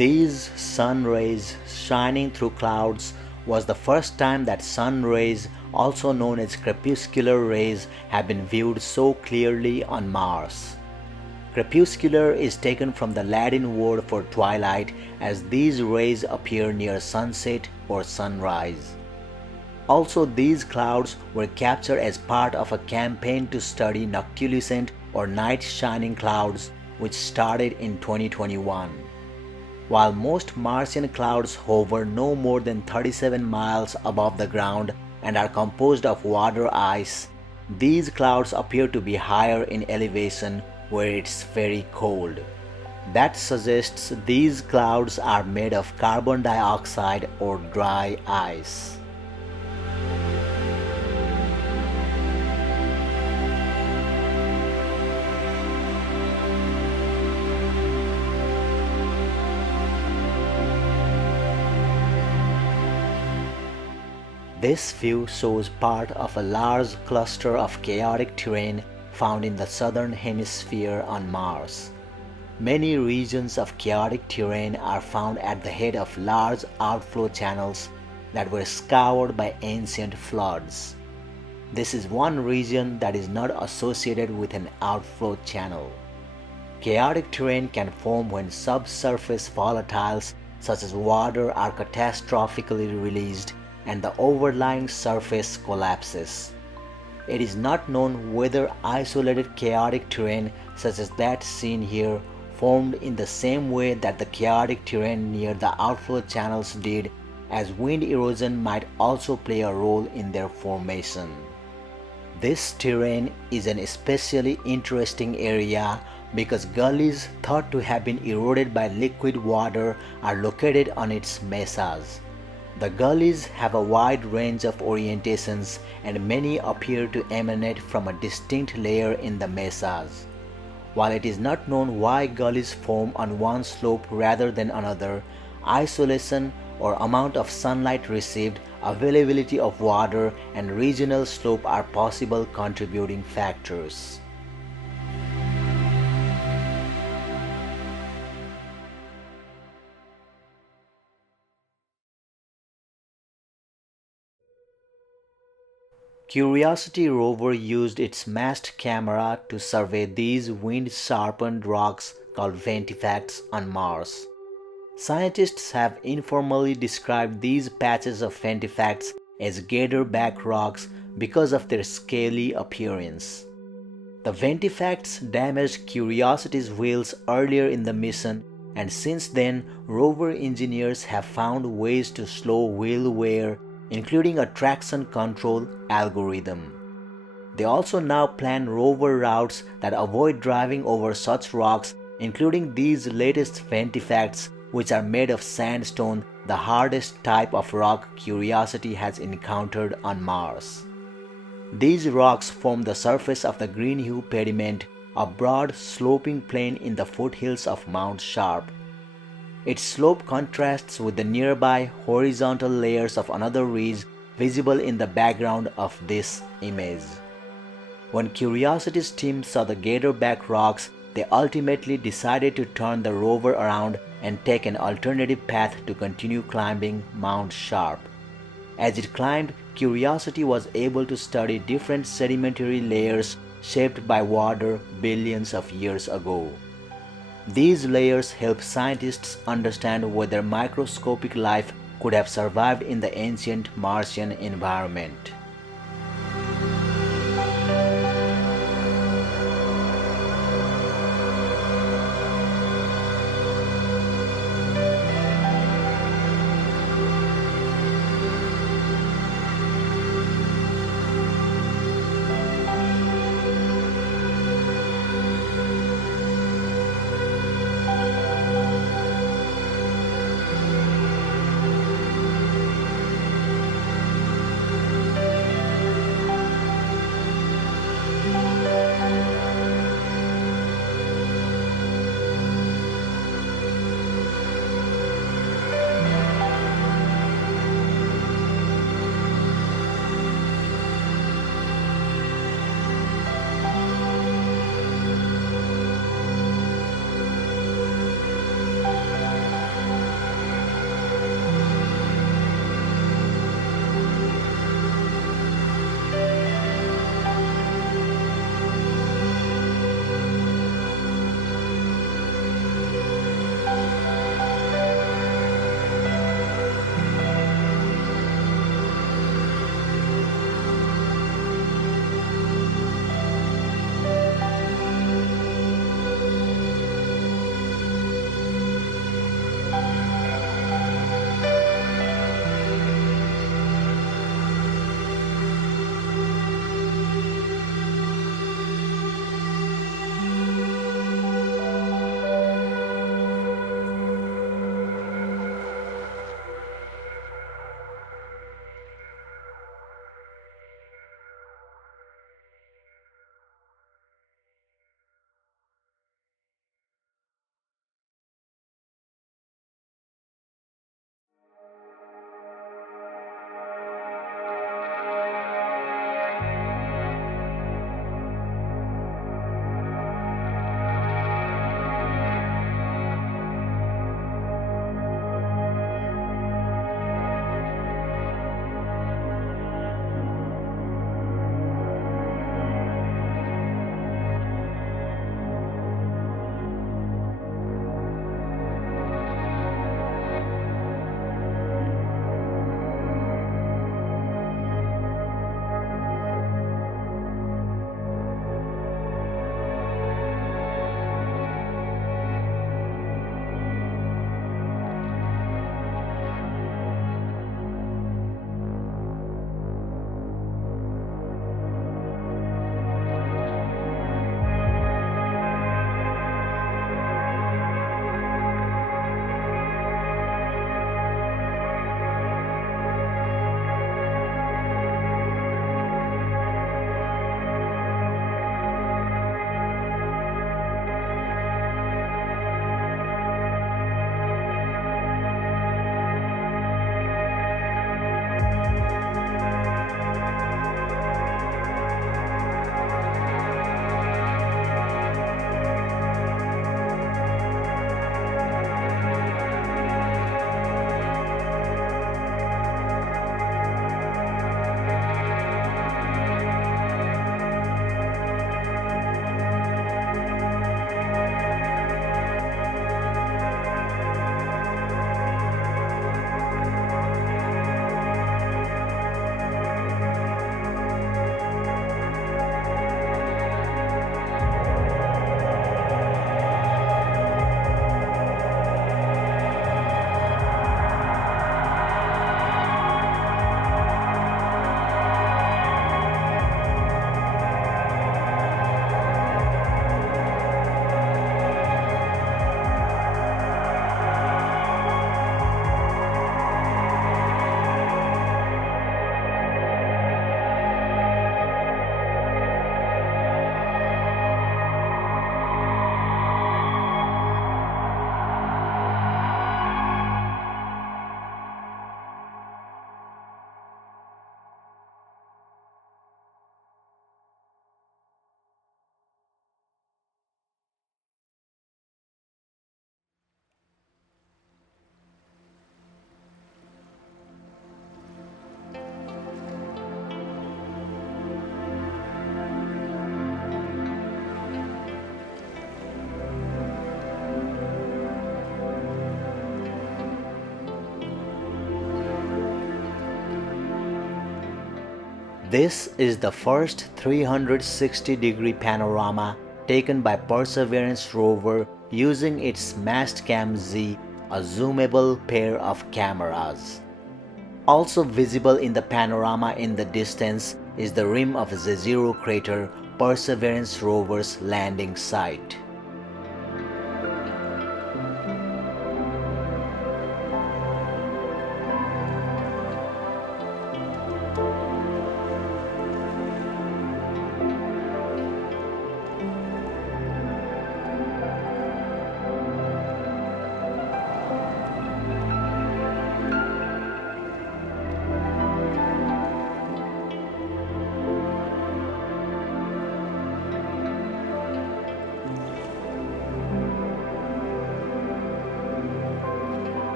These sun rays shining through clouds was the first time that sun rays, also known as crepuscular rays, have been viewed so clearly on Mars. Crepuscular is taken from the Latin word for twilight, as these rays appear near sunset or sunrise. Also, these clouds were captured as part of a campaign to study noctilucent or night shining clouds, which started in 2021. While most Martian clouds hover no more than 37 miles above the ground and are composed of water ice, these clouds appear to be higher in elevation where it's very cold. That suggests these clouds are made of carbon dioxide or dry ice. This view shows part of a large cluster of chaotic terrain found in the southern hemisphere on Mars. Many regions of chaotic terrain are found at the head of large outflow channels that were scoured by ancient floods. This is one region that is not associated with an outflow channel. Chaotic terrain can form when subsurface volatiles such as water are catastrophically released and the overlying surface collapses. It is not known whether isolated chaotic terrain such as that seen here formed in the same way that the chaotic terrain near the outflow channels did, as wind erosion might also play a role in their formation. This terrain is an especially interesting area because gullies thought to have been eroded by liquid water are located on its mesas. The gullies have a wide range of orientations and many appear to emanate from a distinct layer in the mesas. While it is not known why gullies form on one slope rather than another, isolation or amount of sunlight received, availability of water, and regional slope are possible contributing factors. Curiosity rover used its mast camera to survey these wind-sharpened rocks called ventifacts on Mars. Scientists have informally described these patches of ventifacts as gator-back rocks because of their scaly appearance. The ventifacts damaged Curiosity's wheels earlier in the mission, and since then rover engineers have found ways to slow wheel wear, including a traction control algorithm. They also now plan rover routes that avoid driving over such rocks, including these latest ventifacts, which are made of sandstone, the hardest type of rock Curiosity has encountered on Mars. These rocks form the surface of the Greenhue pediment, a broad sloping plain in the foothills of Mount Sharp. Its slope contrasts with the nearby horizontal layers of another ridge visible in the background of this image. When Curiosity's team saw the gator-back rocks, they ultimately decided to turn the rover around and take an alternative path to continue climbing Mount Sharp. As it climbed, Curiosity was able to study different sedimentary layers shaped by water billions of years ago. These layers help scientists understand whether microscopic life could have survived in the ancient Martian environment. This is the first 360-degree panorama taken by Perseverance rover using its Mastcam Z, a zoomable pair of cameras. Also visible in the panorama in the distance is the rim of Zero crater, Perseverance rover's landing site.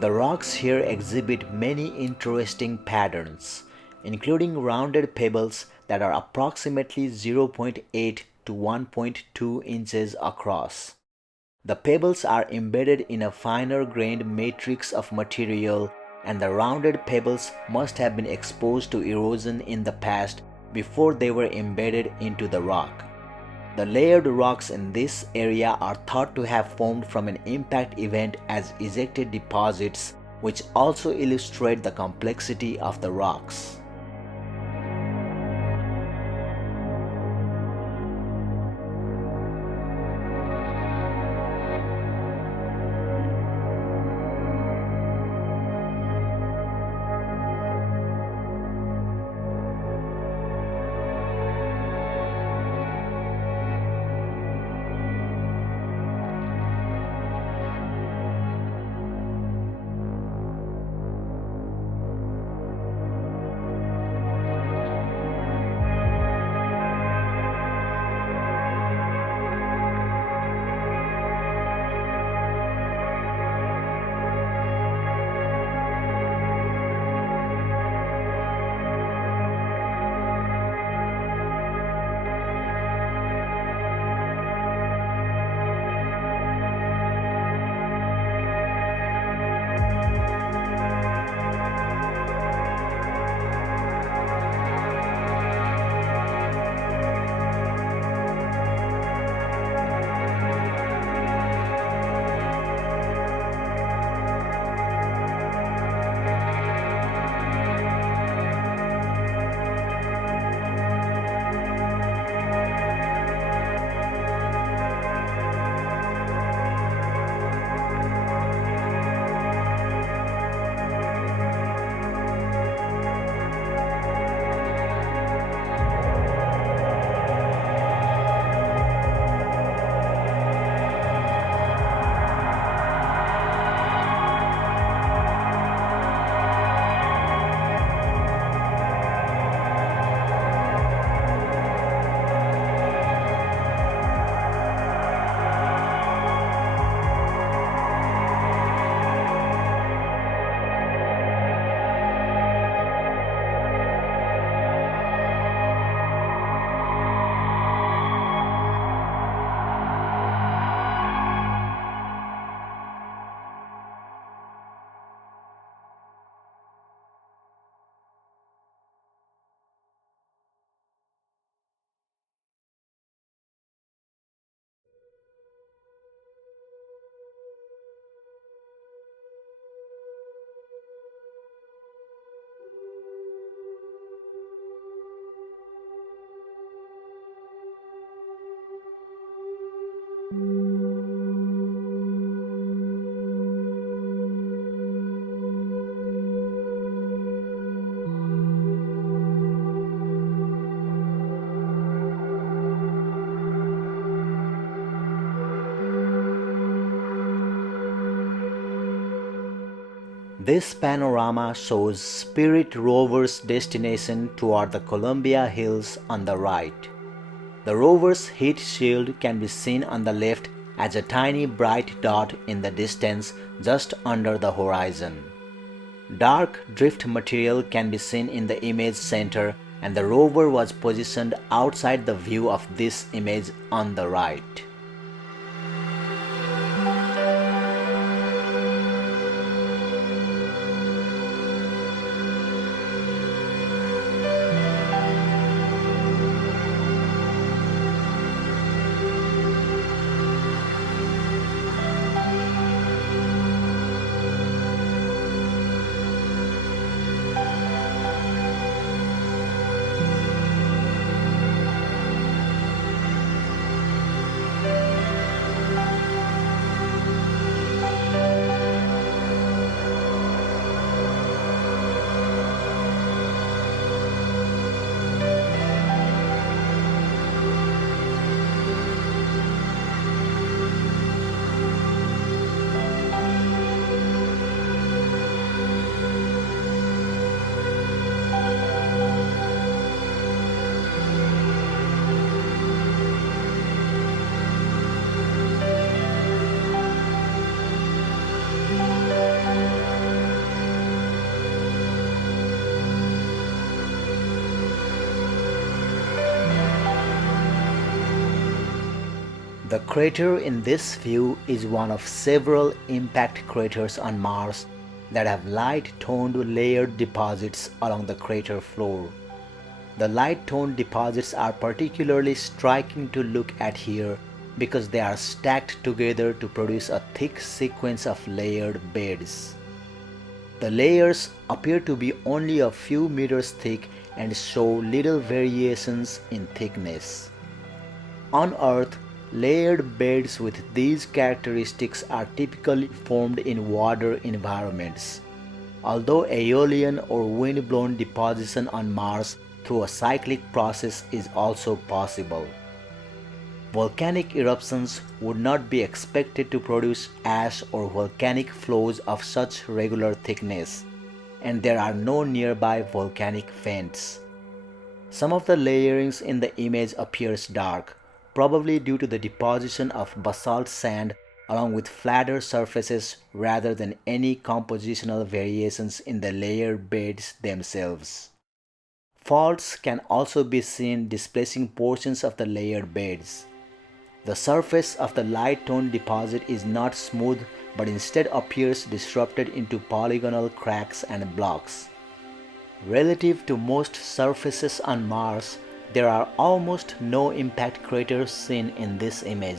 The rocks here exhibit many interesting patterns, including rounded pebbles that are approximately 0.8 to 1.2 inches across. The pebbles are embedded in a finer-grained matrix of material, and the rounded pebbles must have been exposed to erosion in the past before they were embedded into the rock. The layered rocks in this area are thought to have formed from an impact event as ejected deposits, which also illustrate the complexity of the rocks. This panorama shows Spirit rover's destination toward the Columbia Hills on the right. The rover's heat shield can be seen on the left as a tiny bright dot in the distance just under the horizon. Dark drift material can be seen in the image center, and the rover was positioned outside the view of this image on the right. The crater in this view is one of several impact craters on Mars that have light-toned layered deposits along the crater floor. The light-toned deposits are particularly striking to look at here because they are stacked together to produce a thick sequence of layered beds. The layers appear to be only a few meters thick and show little variations in thickness. On Earth, layered beds with these characteristics are typically formed in water environments, although aeolian or wind-blown deposition on Mars through a cyclic process is also possible. Volcanic eruptions would not be expected to produce ash or volcanic flows of such regular thickness, and there are no nearby volcanic vents. Some of the layerings in the image appears dark, probably due to the deposition of basalt sand along with flatter surfaces rather than any compositional variations in the layer beds themselves. Faults can also be seen displacing portions of the layered beds. The surface of the light-toned deposit is not smooth but instead appears disrupted into polygonal cracks and blocks. Relative to most surfaces on Mars, there are almost no impact craters seen in this image.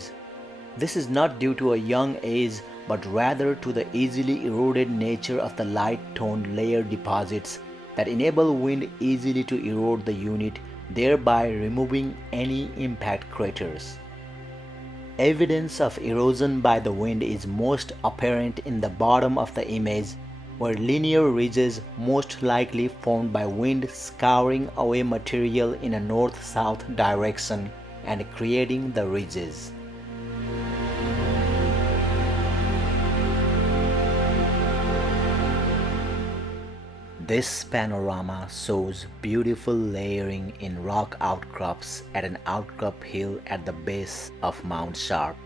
This is not due to a young age but rather to the easily eroded nature of the light-toned layer deposits that enable wind easily to erode the unit, thereby removing any impact craters. Evidence of erosion by the wind is most apparent in the bottom of the image, where linear ridges most likely formed by wind scouring away material in a north-south direction and creating the ridges. This panorama shows beautiful layering in rock outcrops at an outcrop hill at the base of Mount Sharp.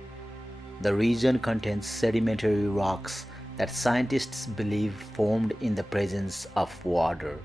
The region contains sedimentary rocks that scientists believe formed in the presence of water.